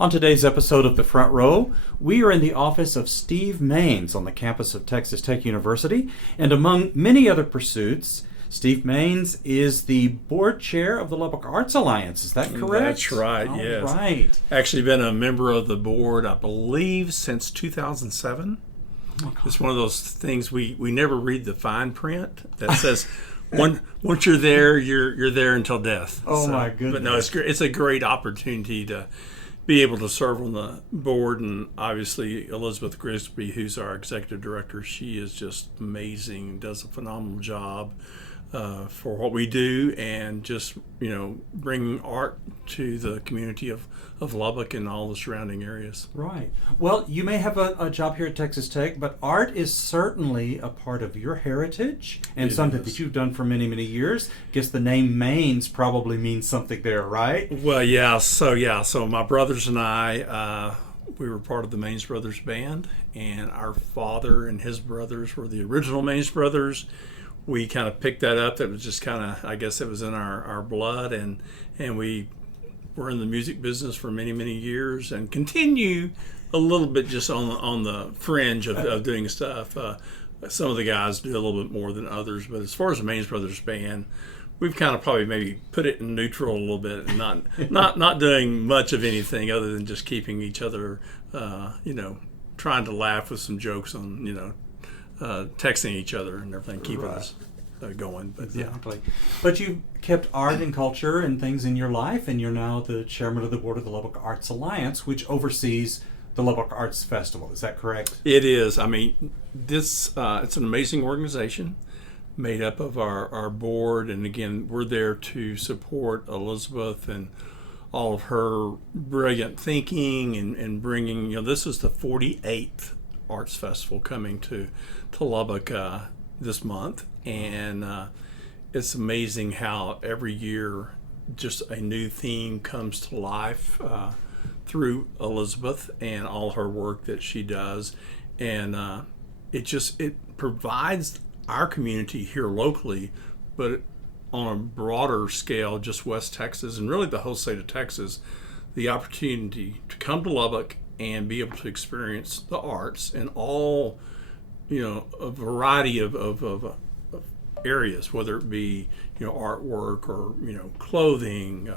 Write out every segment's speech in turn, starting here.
On today's episode of The Front Row, we are in the office of Steve Maines on the campus of Texas Tech University, and among many other pursuits, Steve Maines is the board chair of the Lubbock Arts Alliance. Is that correct? That's right, yes. All right. Actually been a member of the board, I believe, since 2007. It's one of those things we never read the fine print that says once you're there, you're there until death. Oh, my goodness. But no, it's a great opportunity to be able to serve on the board, and obviously Elizabeth Grisby, who's our executive director, she is just amazing, does a phenomenal job for what we do, and just bringing art to the community of Lubbock and all the surrounding areas. Right. Well, you may have a job here at Texas Tech, but art is certainly a part of your heritage and something that you've done for many, many years. Guess the name Maines probably means something there, right? Well, yeah. So my brothers and I, we were part of the Maines Brothers Band, and our father and his brothers were the original Maines Brothers. We kind of picked that up. That was just kind of, I guess it was in our blood, and we were in the music business for many, many years, and continue a little bit just on the fringe of doing stuff. Some of the guys do a little bit more than others, but as far as the Maines Brothers Band, we've kind of probably maybe put it in neutral a little bit, and not doing much of anything other than just keeping each other, trying to laugh with some jokes on, texting each other and everything, keeping us going. But exactly. Yeah. But you've kept art and culture and things in your life, and you're now the chairman of the board of the Lubbock Arts Alliance, which oversees the Lubbock Arts Festival. Is that correct? It is. I mean, this it's an amazing organization made up of our board, and again, we're there to support Elizabeth and all of her brilliant thinking and bringing, this is the 48th Arts Festival coming to Lubbock this month, and it's amazing how every year just a new theme comes to life through Elizabeth and all her work that she does, and it provides our community here locally, but on a broader scale, just West Texas and really the whole state of Texas, the opportunity to come to Lubbock and be able to experience the arts in all, a variety of areas, whether it be, artwork or, clothing,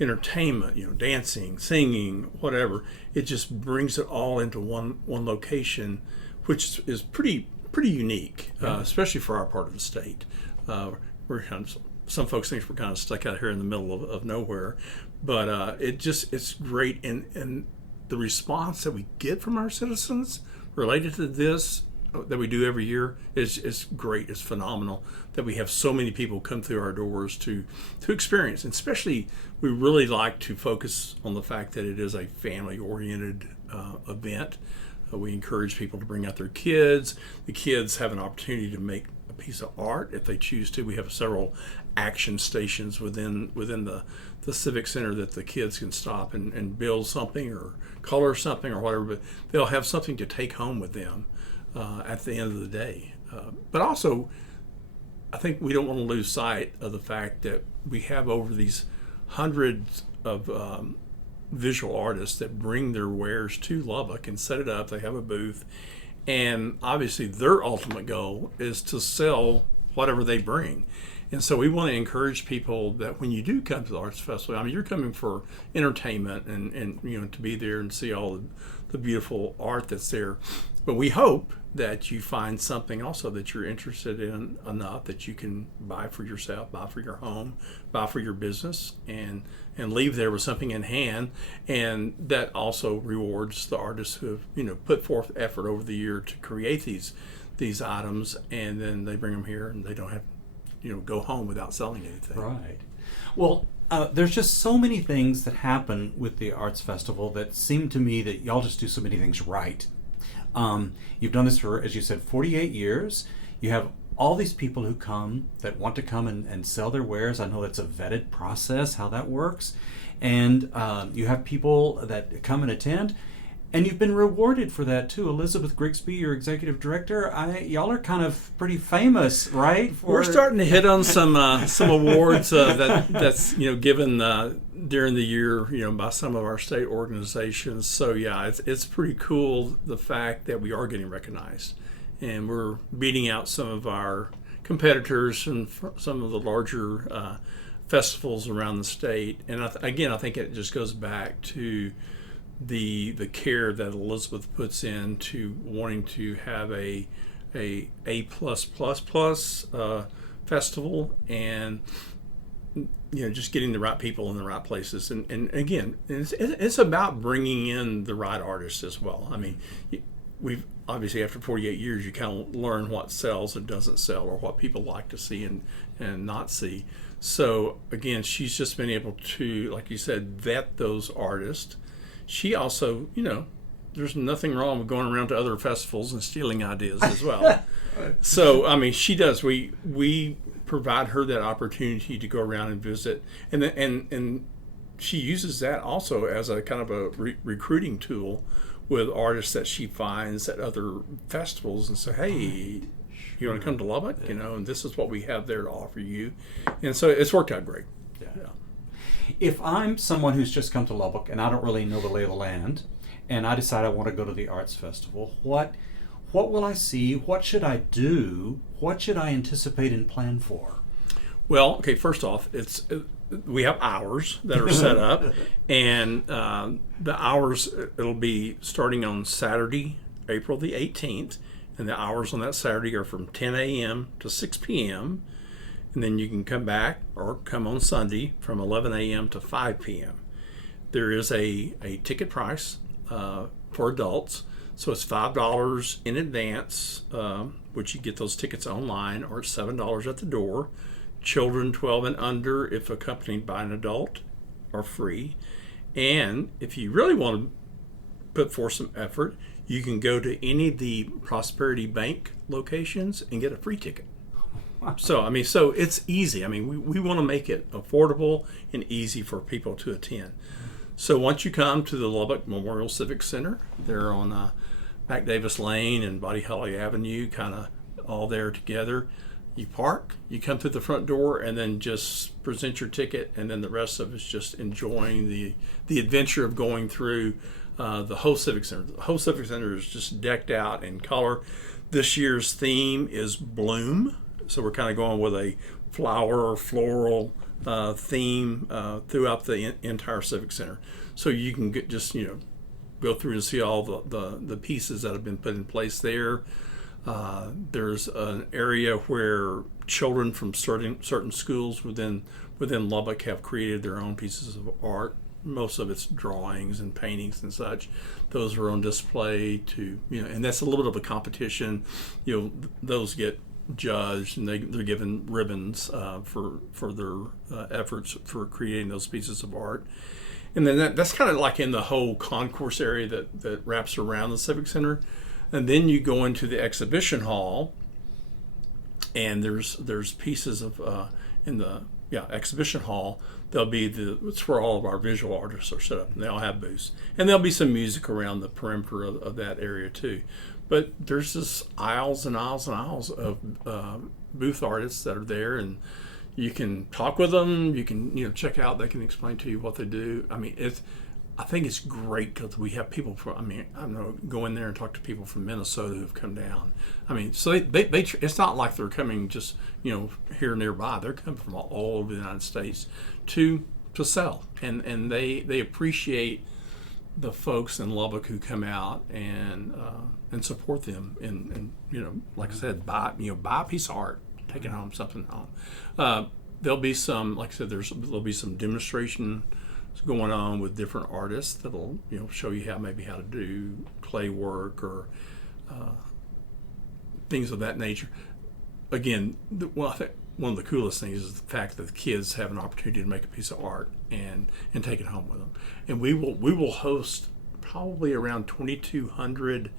entertainment, dancing, singing, whatever. It just brings it all into one location, which is pretty unique, especially for our part of the state. We're kind of, some folks think we're kind of stuck out here in the middle of nowhere, but it's great, and the response that we get from our citizens related to this that we do every year is great. It's phenomenal that we have so many people come through our doors to experience, and especially we really like to focus on the fact that it is a family-oriented event. We encourage people to bring out their kids. The kids have an opportunity to make a piece of art if they choose to. We have several action stations within the Civic Center that the kids can stop and build something or color something or whatever, but they'll have something to take home with them at the end of the day. But also, I think we don't want to lose sight of the fact that we have over these hundreds of visual artists that bring their wares to Lubbock and set it up. They have a booth, and obviously their ultimate goal is to sell whatever they bring. And so we want to encourage people that when you do come to the Arts Festival, I mean, you're coming for entertainment and to be there and see all the beautiful art that's there. But we hope that you find something also that you're interested in enough that you can buy for yourself, buy for your home, buy for your business, and leave there with something in hand. And that also rewards the artists who have put forth effort over the year to create these items, and then they bring them here and they don't have go home without selling anything. Right. Well, there's just so many things that happen with the Arts Festival that seem to me that y'all just do so many things right. You've done this for, as you said, 48 years. You have all these people who come that want to come and sell their wares. I know that's a vetted process, how that works. And you have people that come and attend. And you've been rewarded for that too. Elizabeth Grigsby, your executive director, y'all are kind of pretty famous, right? We're starting to hit on some awards that's given during the year by some of our state organizations. So yeah, it's pretty cool the fact that we are getting recognized, and we're beating out some of our competitors and some of the larger festivals around the state. And I think it just goes back to the care that Elizabeth puts into wanting to have a plus festival, and just getting the right people in the right places, and again, it's about bringing in the right artists as well. I mean, we've obviously, after 48 years, you kind of learn what sells and doesn't sell, or what people like to see and not see. So again, she's just been able to, like you said, vet those artists. She also, there's nothing wrong with going around to other festivals and stealing ideas as well. So, I mean, she does. We provide her that opportunity to go around and visit, and she uses that also as a kind of a recruiting tool with artists that she finds at other festivals, and say, hey, you want to come to Lubbock? And this is what we have there to offer you. And so it's worked out great. Yeah. If I'm someone who's just come to Lubbock and I don't really know the lay of the land, and I decide I want to go to the arts festival, what will I see? What should I do? What should I anticipate and plan for? Well, okay, first off, we have hours that are set up, and the hours, it'll be starting on Saturday, April the 18th, and the hours on that Saturday are from 10 a.m. to 6 p.m., and then you can come back or come on Sunday from 11 a.m. to 5 p.m. There is a ticket price for adults, so it's $5 in advance, which you get those tickets online, or it's $7 at the door. Children 12 and under, if accompanied by an adult, are free. And if you really want to put forth some effort, you can go to any of the Prosperity Bank locations and get a free ticket. So it's easy. I mean, we want to make it affordable and easy for people to attend. So once you come to the Lubbock Memorial Civic Center, they're on Mac Davis Lane and Buddy Holly Avenue, kind of all there together. You park, you come through the front door, and then just present your ticket, and then the rest of it's just enjoying the adventure of going through the whole Civic Center. The whole Civic Center is just decked out in color. This year's theme is Bloom. So we're kind of going with a flower or floral theme throughout the entire Civic Center. So you can go through and see all the pieces that have been put in place there. There's an area where children from certain schools within Lubbock have created their own pieces of art. Most of it's drawings and paintings and such. Those are on display and that's a little bit of a competition. Those get judged, and they're given ribbons for their efforts for creating those pieces of art. And then that's kind of like in the whole concourse area that wraps around the Civic Center. And then you go into the exhibition hall, and there's pieces of in the exhibition hall. It's where all of our visual artists are set up, and they all have booths. And there'll be some music around the perimeter of that area too. But there's just aisles and aisles and aisles of booth artists that are there, and you can talk with them. You can check out. They can explain to you what they do. I mean, I think it's great because we have people from. I mean, I don't know, go in there and talk to people from Minnesota who've come down. I mean, so they it's not like they're coming just here nearby. They're coming from all over the United States to sell, and they appreciate the folks in Lubbock who come out and support them, and like I said, buy a piece of art, take it home, something home. There'll be some, like I said, there'll be some demonstration going on with different artists that'll show you how to do clay work or things of that nature. Again, I think one of the coolest things is the fact that the kids have an opportunity to make a piece of art and take it home with them. And we will host probably around 2,200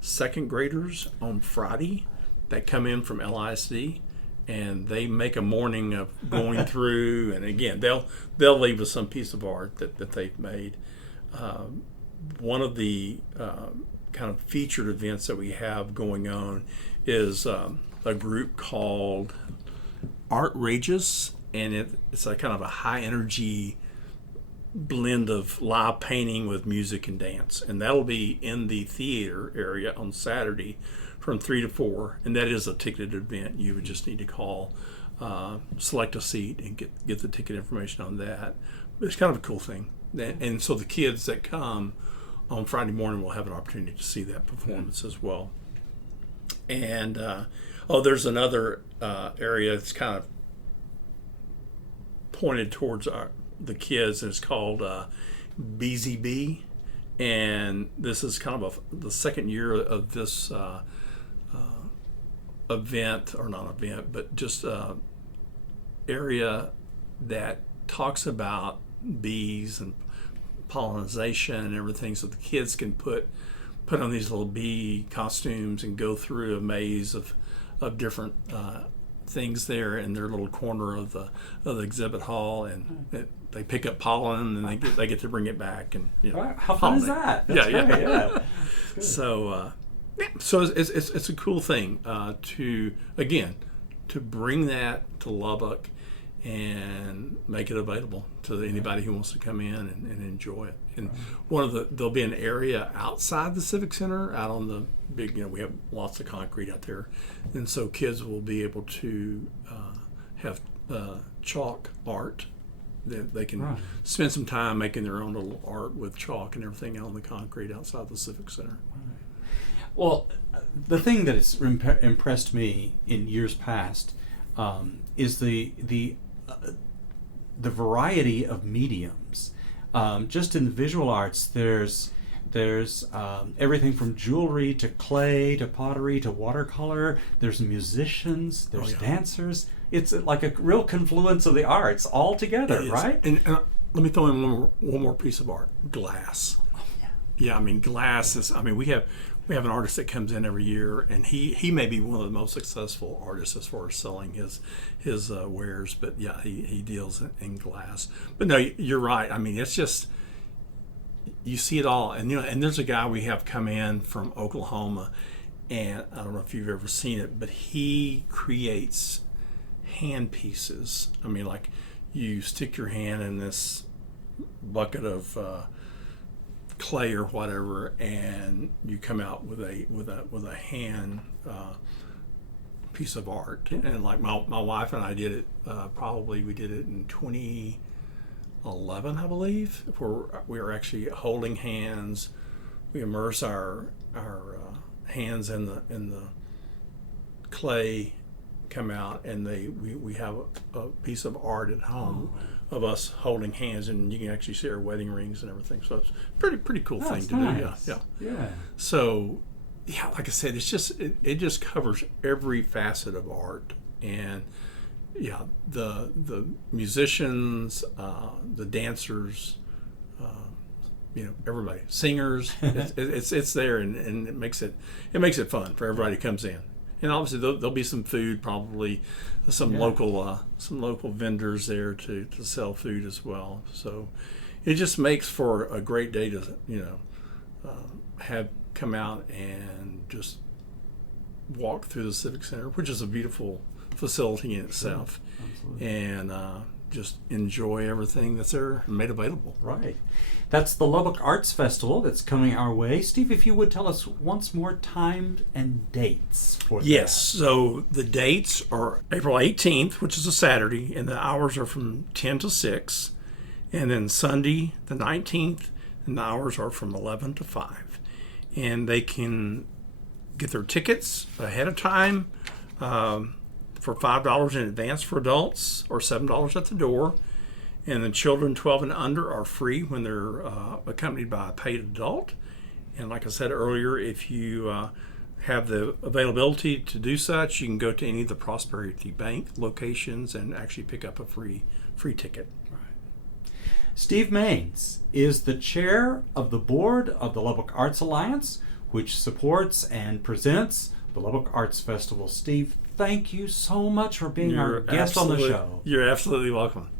second graders on Friday that come in from LISD, and they make a morning of going through, and again they'll leave with some piece of art that they've made. one of the kind of featured events that we have going on is a group called Artrageous, and it's a kind of a high energy blend of live painting with music and dance, and that'll be in the theater area on Saturday from 3 to 4, and that is a ticketed event. You would just need to call, select a seat, and get the ticket information on that. But it's kind of a cool thing, and so the kids that come on Friday morning will have an opportunity to see that performance as well. And there's another area that's kind of pointed towards the kids, and it's called BZB, and this is kind of the second year of this event, or not event, but just area that talks about bees and pollination and everything, so the kids can put on these little bee costumes and go through a maze of different things there in their little corner of the exhibit hall, and they pick up pollen, and they get to bring it back, and how fun is that? That's great. Yeah. So it's a cool thing to bring that to Lubbock and make it available to anybody who wants to come in and enjoy it. And there'll be an area outside the Civic Center, out on the big, we have lots of concrete out there, and so kids will be able to have chalk art. They can spend some time making their own little art with chalk and everything on the concrete outside the Civic Center. Well, the thing that has impressed me in years past is the variety of mediums. Just in the visual arts, there's everything from jewelry to clay to pottery to watercolor. There's musicians, there's dancers. It's like a real confluence of the arts all together, right? And let me throw in one more piece of art: glass. Oh, yeah. Yeah, I mean, glass is. I mean, we have an artist that comes in every year, and he may be one of the most successful artists as far as selling his wares. But yeah, he deals in glass. But no, you're right. I mean, it's just, you see it all, and and there's a guy we have come in from Oklahoma, and I don't know if you've ever seen it, but he creates hand pieces. I mean, like, you stick your hand in this bucket of clay or whatever, and you come out with a hand piece of art. And like my wife and I did it, probably we did it in 2011, I believe, where we were actually holding hands. We immerse our hands in the clay, come out, and we have a piece of art at home of us holding hands, and you can actually see our wedding rings and everything. So it's pretty cool thing to nice. do. Yeah. So like I said, it's just it just covers every facet of art, and the musicians, the dancers, everybody, singers. It's there, and it makes it fun for everybody who comes in. And obviously there'll be some food, probably some local vendors there to sell food as well. So it just makes for a great day to have come out and just walk through the Civic Center, which is a beautiful facility in itself, and just enjoy everything that's there and made available. Right. That's the Lubbock Arts Festival that's coming our way. Steve, if you would tell us once more times and dates for that. Yes. So the dates are April 18th, which is a Saturday, and the hours are from 10 to 6. And then Sunday, the 19th, and the hours are from 11 to 5. And they can get their tickets ahead of time for $5 in advance for adults, or $7 at the door. And the children 12 and under are free when they're accompanied by a paid adult. And like I said earlier, if you have the availability to do such, you can go to any of the Prosperity Bank locations and actually pick up a free ticket. Right. Steve Maines is the chair of the board of the Lubbock Arts Alliance, which supports and presents the Lubbock Arts Festival. Steve, thank you so much for being our guest on the show. You're absolutely welcome.